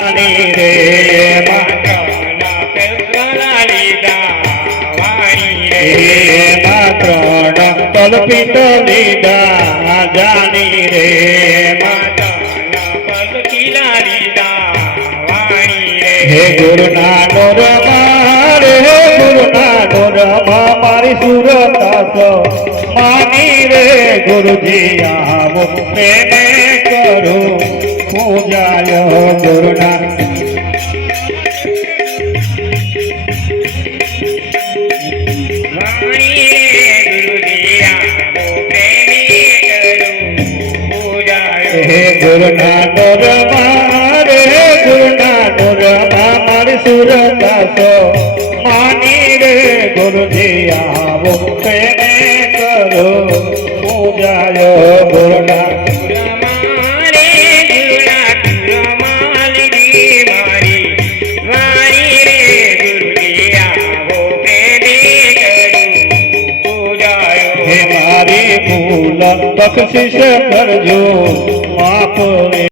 रे मात्रा कल्पित लीला जानी रे माता पलकीला लीला वाणी रे गुरु नानो रमा रे गुरु नानो रमा मारी सुरतास मानी रे गुरुजी आवो प्रेमे करो पूजाय गुरु नानो गुरु नानो रमा रे गुरु नानो रमा मारी सुरदास मानी रे गुरुजी आवो प्रेमे करो पूजाय गुरु नानो रमा रे गुरु नानो रमा लीधी मारी वाणी रे गुरुजी आवो प्रेमे करो पूजाय हे मारी भूल बख्शिश करजो माफ